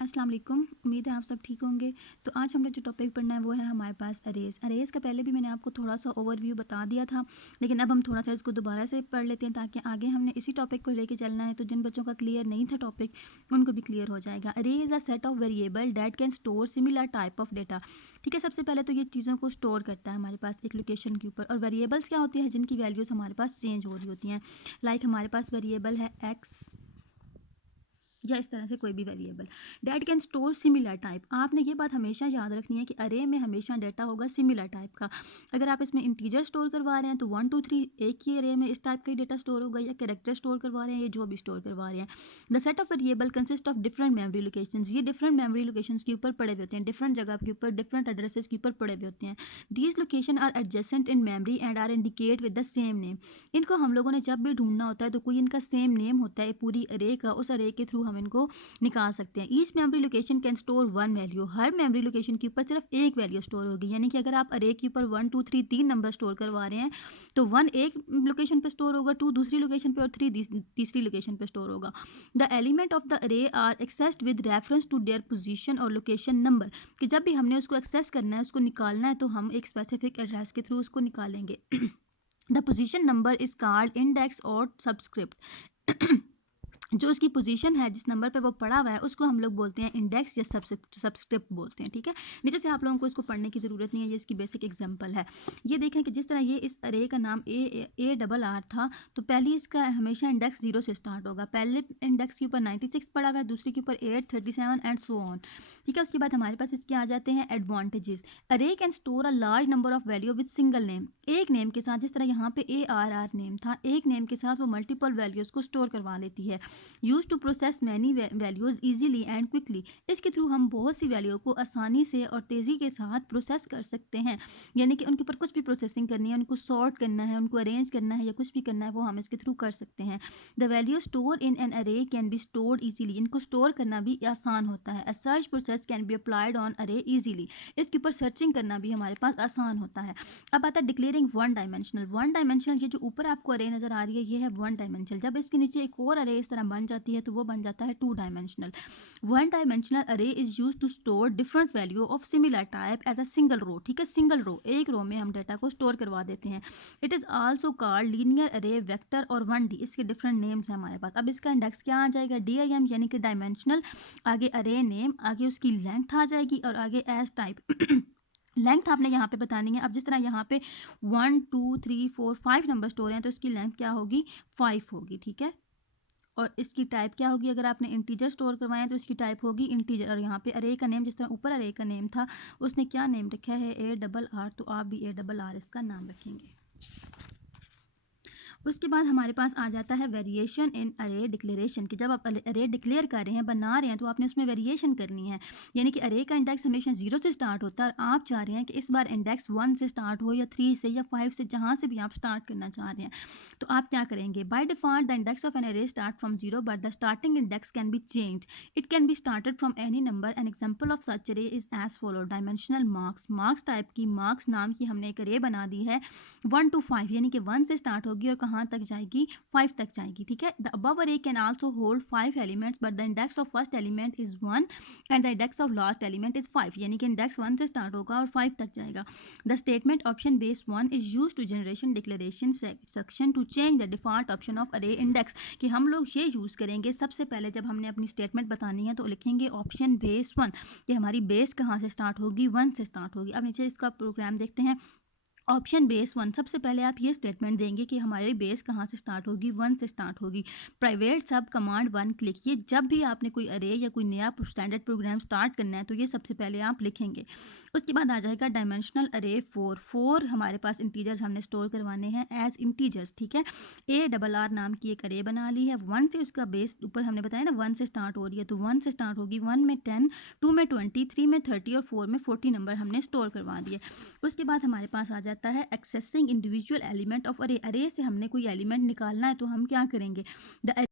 अस्सलाम वालेकुम। उम्मीद है आप सब ठीक होंगे। तो आज हमने जो टॉपिक पढ़ना है वो है हमारे पास अरेज़ का पहले भी मैंने आपको थोड़ा सा ओवरव्यू बता दिया था, लेकिन अब हम थोड़ा सा इसको दोबारा से पढ़ लेते हैं ताकि आगे हमने इसी टॉपिक को लेके चलना है। तो जिन बच्चों का क्लियर नहीं था टॉपिक, उनको भी क्लियर हो जाएगा। अरे is a set of variable that can store similar type of data. ठीक है, सबसे पहले तो ये चीज़ों को स्टोर करता है हमारे पास एक लोकेशन के ऊपर। और वेरिएबल्स क्या होती है, जिनकी वैल्यूज़ हमारे पास चेंज हो रही होती हैं। लाइक हमारे पास वेरिएबल है एक्स या इस तरह से कोई भी variable that can store similar type. आपने ये बात हमेशा याद रखनी है कि अरे में हमेशा डाटा होगा सिमिलर टाइप का। अगर आप इसमें इंटीजर स्टोर करवा रहे हैं तो 1 2 3 एक ही अरे में इस टाइप का ही डाटा स्टोर होगा, या कैरेक्टर स्टोर करवा रहे हैं, ये जो भी स्टोर करवा रहे हैं। The set of variable consist of different memory location. ये डिफरेंट मेमोरी लोकेशन के ऊपर पड़े हुए होते हैं, डिफरेंट जगह के ऊपर, डिफरेंट एड्रेसेस के ऊपर पड़े हुए होते हैं। These location are adjacent in memory and are indicate with the same name. इनको हम लोगों ने जब भी ढूंढना होता है तो कोई इनका सेम नेम होता है पूरी अरे का, उस अरे के थ्रू हम इनको निकाल सकते हैं। Each memory location can store one value. Her memory location के ऊपर सिर्फ एक वैल्यू स्टोर होगी, यानी कि अगर आप अरे के ऊपर 1 2 3 तीन नंबर स्टोर करवा रहे हैं तो 1 एक लोकेशन पे स्टोर होगा, 2 दूसरी लोकेशन पे और 3 तीसरी लोकेशन पे स्टोर होगा। The element of the array are accessed with reference to their position और लोकेशन नंबर। कि जब भी हमने उसको एक्सेस करना है, उसको निकालना है, तो हम एक स्पेसिफिक एड्रेस के थ्रू उसको निकालेंगे। The position number is called index और सबस्क्रिप्ट। जो उसकी पोजीशन है, जिस नंबर पे वो पड़ा हुआ है, उसको हम लोग बोलते हैं इंडेक्स या सबस्क्रिप्ट बोलते हैं। ठीक है, नीचे से आप लोगों को इसको पढ़ने की ज़रूरत नहीं है, ये इसकी बेसिक एग्जांपल है। ये देखें कि जिस तरह ये इस अरे का नाम ए डबल आर था, तो पहली इसका हमेशा इंडेक्स 0 से स्टार्ट होगा। पहले इंडेक्स के ऊपर 96 पड़ा हुआ है, दूसरे के ऊपर 8 37 एंड सो ऑन। ठीक है, उसके बाद हमारे पास इसके आ जाते हैं एडवांटेजेस। अरे can store a large number of value with single name. एक नेम के साथ, जिस तरह यहाँ पे ARR नेम था, एक नेम के साथ वो मल्टीपल वैल्यूज़ को स्टोर करवा लेती है। Use to process many values easily and quickly. इसके थ्रू हम बहुत सी वैल्यू को आसानी से और तेज़ी के साथ प्रोसेस कर सकते हैं, यानी कि उनके ऊपर कुछ भी प्रोसेसिंग करनी है, उनको सॉर्ट करना है, उनको अरेंज करना है, या कुछ भी करना है, वो हम इसके थ्रू कर सकते हैं। The value store in an अरे कैन बी स्टोर्ड ईजीली। इनको स्टोर करना भी आसान होता है। अ search process can be applied on अरे ईजीली। इसके ऊपर सर्चिंग करना भी हमारे पास आसान होता है। अब आता है declaring one dimensional. One dimensional, ये जो ऊपर आपको अरे नज़र आ रही है, ये है वन डायमेंशनल। जब इसके नीचे एक और अरे इस तरह बन जाती है तो वो बन जाता है two dimensional. One dimensional array is use to store different value of similar type as a single row. ठीक है, सिंगल रो, एक रो में हम डाटा को स्टोर करवा देते हैं। It is also called linear array, vector और 1D। इसके डिफरेंट नेम्स हैं हमारे पास। अब इसका इंडेक्स क्या आ जाएगा, DIM, यानी कि डायमेंशनल, आगे अरे नेम, आगे उसकी लेंथ आ जाएगी, और आगे एज टाइप। लेंथ आपने यहाँ पे बतानी है। अब जिस तरह यहाँ पे 1 2 3 4 5 नंबर स्टोर हैं, तो इसकी लेंथ क्या होगी, 5 होगी। ठीक है, और इसकी टाइप क्या होगी, अगर आपने इंटीजर स्टोर करवाए हैं तो इसकी टाइप होगी इंटीजर। और यहाँ पे अरे का नेम, जिस तरह ऊपर अरे का नेम था, उसने क्या नेम रखा है, ARR, तो आप भी ARR इसका नाम रखेंगे। उसके बाद हमारे पास आ जाता है वेरिएशन इन अरे डिक्लेरेशन। कि जब आप अरे डिक्लेयर कर रहे हैं, बना रहे हैं, तो आपने उसमें वेरिएशन करनी है। यानी कि अरे का इंडेक्स हमेशा 0 से स्टार्ट होता है, और आप चाह रहे हैं कि इस बार इंडेक्स 1 से स्टार्ट हो, या 3 से, या 5 से, जहाँ से भी आप स्टार्ट करना चाह रहे हैं। तो आप क्या करेंगे, by default the index of an array start from 0, but the starting index can be change. It can be started from any number. An example of such array is as follow. Dimensional marks, marks type की, marks नाम की हमने एक अरे बना दी है 1 to 5, यानी कि 1 से स्टार्ट होगी और कहाँ तक जाएगी, 5 तक जाएगी। ठीक है, द अबव अरे can also hold 5 elements, but the index of first element is 1 and the index of last element is 5, यानी कि इंडेक्स 1 से स्टार्ट होगा और 5 तक जाएगा। The statement option base 1 is use to generation declaration section to change the default option of array index. कि हम लोग ये यूज़ करेंगे, सबसे पहले जब हमने अपनी स्टेटमेंट बतानी है तो लिखेंगे ऑप्शन बेस 1, कि हमारी बेस कहाँ से स्टार्ट होगी, 1 से स्टार्ट होगी। अब नीचे इसका प्रोग्राम देखते हैं। ऑप्शन बेस 1, सबसे पहले आप ये स्टेटमेंट देंगे कि हमारी बेस कहाँ से स्टार्ट होगी, 1 से स्टार्ट होगी। प्राइवेट सब कमांड 1 क्लिक। ये जब भी आपने कोई अरे या कोई नया स्टैंडर्ड प्रोग्राम स्टार्ट करना है तो ये सबसे पहले आप लिखेंगे। उसके बाद आ जाएगा डायमेंशनल अरे 4 हमारे पास इंटीजर्स हमने स्टोर करवाने हैं एज इंटीजर्स। ठीक है, ARR नाम की एक अरे बना ली है। 1 से उसका बेस ऊपर हमने बताया ना 1 से स्टार्ट हो रही है, तो 1 से स्टार्ट होगी। 1 में 10, 2 में 20, 3 में 30 और 4 में 40 नंबर हमने स्टोर करवा दिए। उसके बाद हमारे पास आ जाता है एक्सेसिंग इंडिविजुअल एलिमेंट ऑफ अरे। अरे से हमने कोई एलिमेंट निकालना है तो हम क्या करेंगे, द